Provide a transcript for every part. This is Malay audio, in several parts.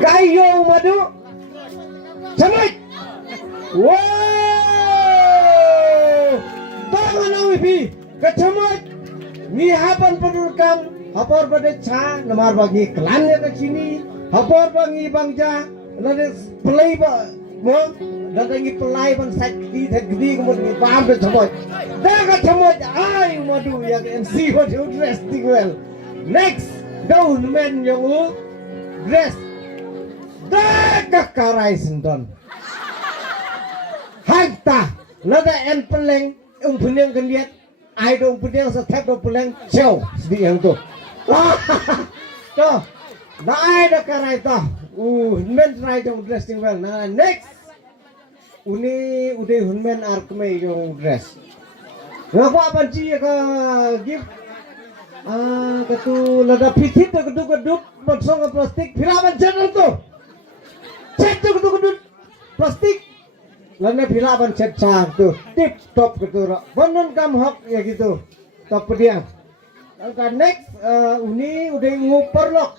Kayo madu. Sampai. Wow. Tangan awipi. Kecamut. Ni hapan penurkam. Hapor pada cha. Namar bagi kelannya ke sini. Hapor bagi bangja. Nanti pelai mo. Nanti pelai bang sakti sakti kemudian paham ke camut. Dah kecamut. Ay madu yang MC madu dressing well. Next. Daun men yang dress. Dah kakarai sendon. Hanta, nada en peleng, punyang kan lihat, I don't punyang setap do peleng, show, sedih yang tu. Tuh, nah ada karai tuh, men try jong dressing well. Nah next, uni udah men arkme jong dress. Ngapa apa sih ka gift? Katu lada pitit tu keduk bersong plastik, filamen channel tu, cek tu keduk plastik. Lainnya filamen set tu, tip top gitu, benon kam hok ya gitu, top pediang. Dan next, uni udah nguperlok,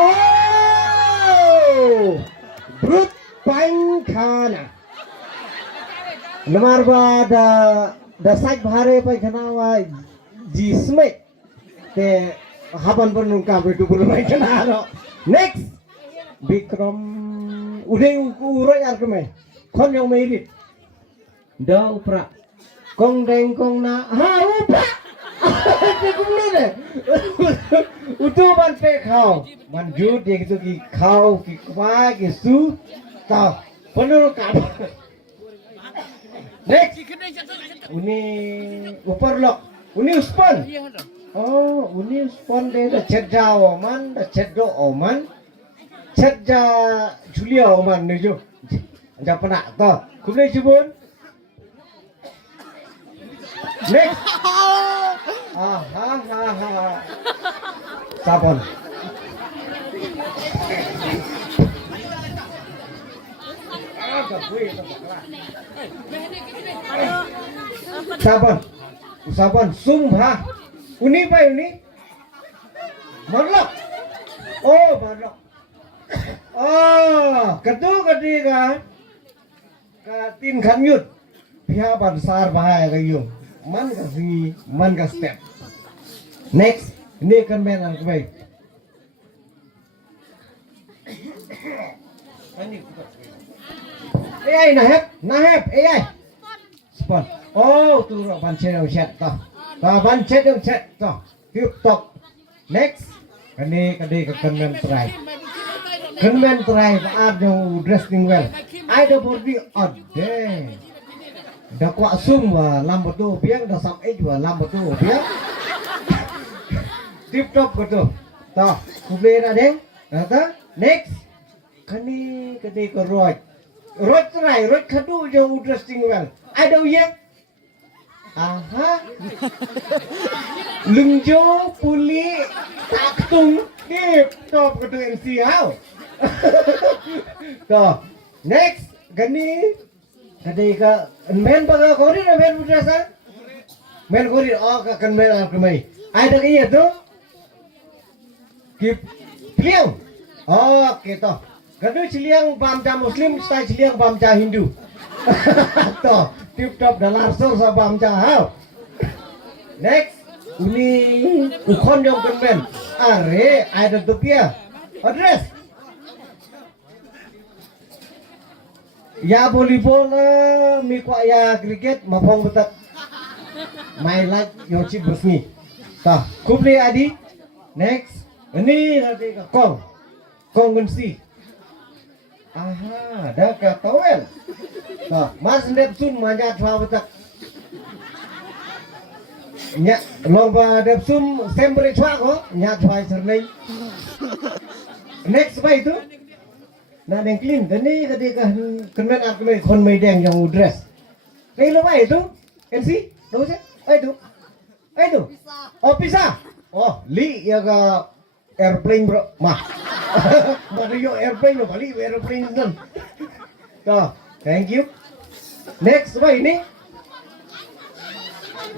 oh, brut paingkana. Nomor da site bahare paingkana jisme, te hapan penuh kam itu belum paingkana. Next, Bikram. Udah urai arkeme, kon yang merit, dah upra, kong deng kong na, upra, aku belum deh, utuh ban pe kau, manjut dia gitu ki kau ki kwa ki su, kau penuh kamu. Next, uni uperlok, uni uspon, oh uni uspon deh, dah cedja oman, dah ceddo oman. Cedja Julia oman nuju, jangan pernah toh. Kumai cibun. Next. Sabon. Sabon. Sumpah. Uni apa ini? Marlok. Oh, marlok. Ketiga tin khanyut pihak besar bahaya kayu man kasih man kas step. Next ini kan benar baik. AI nahep AI spot. Oh tu ban chat toh ban chat toh TikTok. Next ini kemen try. Kemen try saat yang dressing well. I don't body ade. Dah kuat sum lambat tu biang dah sampai juga lambat tu biang. Tip top betul. Toh, kubler ada. Nata next. Kani ke road. Road try, road kadu yang dressing well. I don't yang. Aha. Lungjo puli taktung tip top betul MC how. Tuh, next, gani, ketika men pakai korin, men berasa, men korin, oh kan men alkemai, ada iya tuh, kip, ciliang, oh gitu, kedua ciliang bamja Muslim, style ciliang bamja Hindu, tuh, tip top dan langsung sama bamja how, next, ini ukon yang kemen, are, ada tuh dia, address. Ya volleyball mi kwa ya cricket mapong betak my life yochi busni ta kubli adi next ini nanti kong gensi aha dah ke towel ta mas nepsun manja thwa betak nya lomba nepsun sempre thwa ko nya thwa sernai next apa itu. Nah, yang clean, ini ketika kemen aku kon medeng yang dress. Kayak lo itu, MC, lo sih, itu, oh pisah, oh li ya ke airplane bro, mah, baru yo airplane lo balik airplane dan, so thank you. Next, apa ini?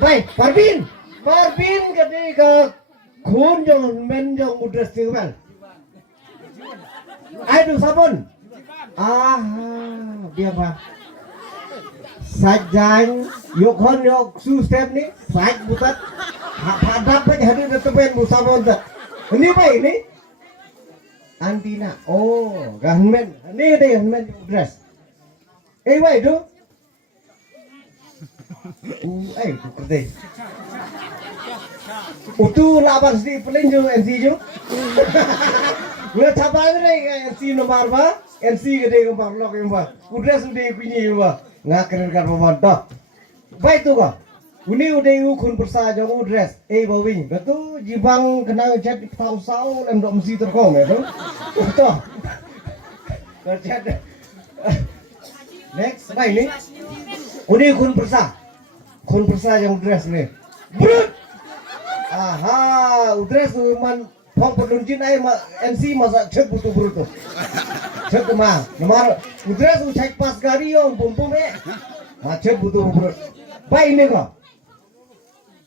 Baik, Parvin ketika Kun jong men jong udres tinggal. Aduh sabun. Biar apa? Sajang yuk hon yuk su step ni saj butat hadap aja hadir di tepen musabon tak. Ini apa ini? Antina. Oh, ganmen. Ini deh ganmen dress. Wah itu. Itu kerja. Utu laban di pelinju MC ju. Nggak capai nih MC nomor apa? MC gede kembar lok kembar. Udah sudah punya kembar. Nggak keren kan pemandu. Baik tuh kok. Uni udah ukun persaja mau dress. Bawing. Betul jibang kena chat tahu lem dok mesti terkom ya tuh. Betul. Chat. Next, apa ini? Uni ukun persa. Kun persa yang dress nih. Brut. Dress man pok peluncin ay MC masa cek butuh bruto. Cek mah. Nomor dress cek pas gari yang pum cek butuh brut. Baik ini kok.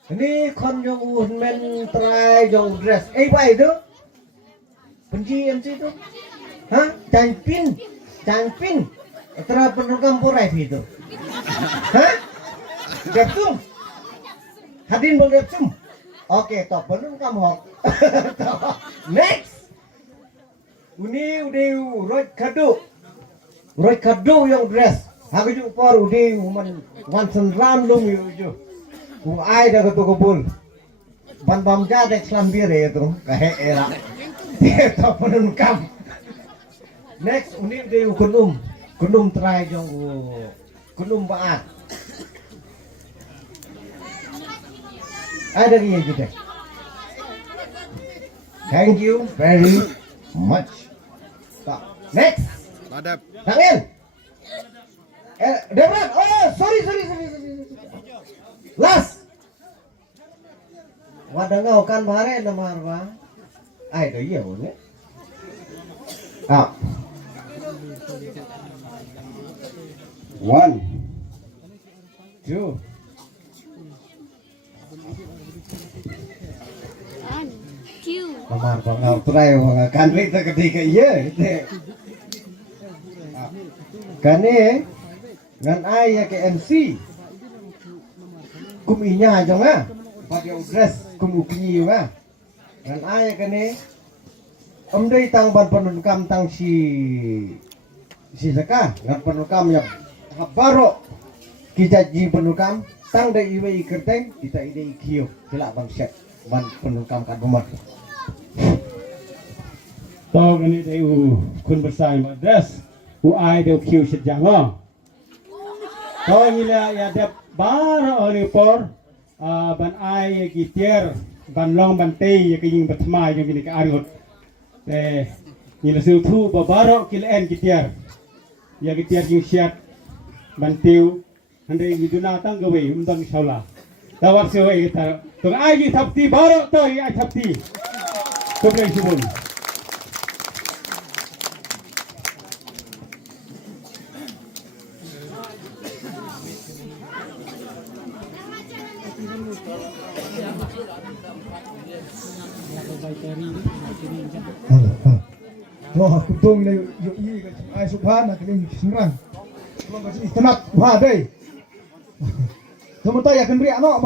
Ini kon yang men try yang dress. Baik itu. Benci MC itu. Cangpin. Terus penukam porai itu. Depsum. Hadin bang Depsum. Oke, top belum kamu. Next. Ini udah Roy kado yang dress. Habis itu por udah man senram lum itu. Ku ai dah ketukupul. Ban bam jade selambir itu. Kahe era. Top belum kam. Next, ini udah kunum try yang kunum baat. Ada lagi juga. Thank you very much. Next. Madap. Tangan. Devran. Sorry. Last. Wadah ngau kan bare nomor apa? Itu iya boleh. One, two. Nomor bangau try kan kita ketika iya kane ngan ayah ke MC kuminya aja nggak pakai dress kumukni nggak ngan ayah kane omdai tang ban penukam tang si saka ngan penukam ya habaro kita ji penukam tang dari iwe ikerteng kita ide ikio kelak bang set ban penukam kan pemat. Tao cái này đây kun bersai madras ai đều kêu sét jango tao như là ya đẹp bara ở por ban ai gitir ban long ban tây ya cái gì bật mai yang cái ariot để như là siêu thu bara kil en gitir ya gitir yung sét ban tiêu anh đây như na tăng cái gì tăng sau là tao bắt siêu ấy ta tụi ai như thập ti bara tao ai thập ti tụi này chụp Loh, kutung ini yoi ai subhana kini sengrang. Kalau kasih tenat, wah deh. Teman-teman ya kendri ano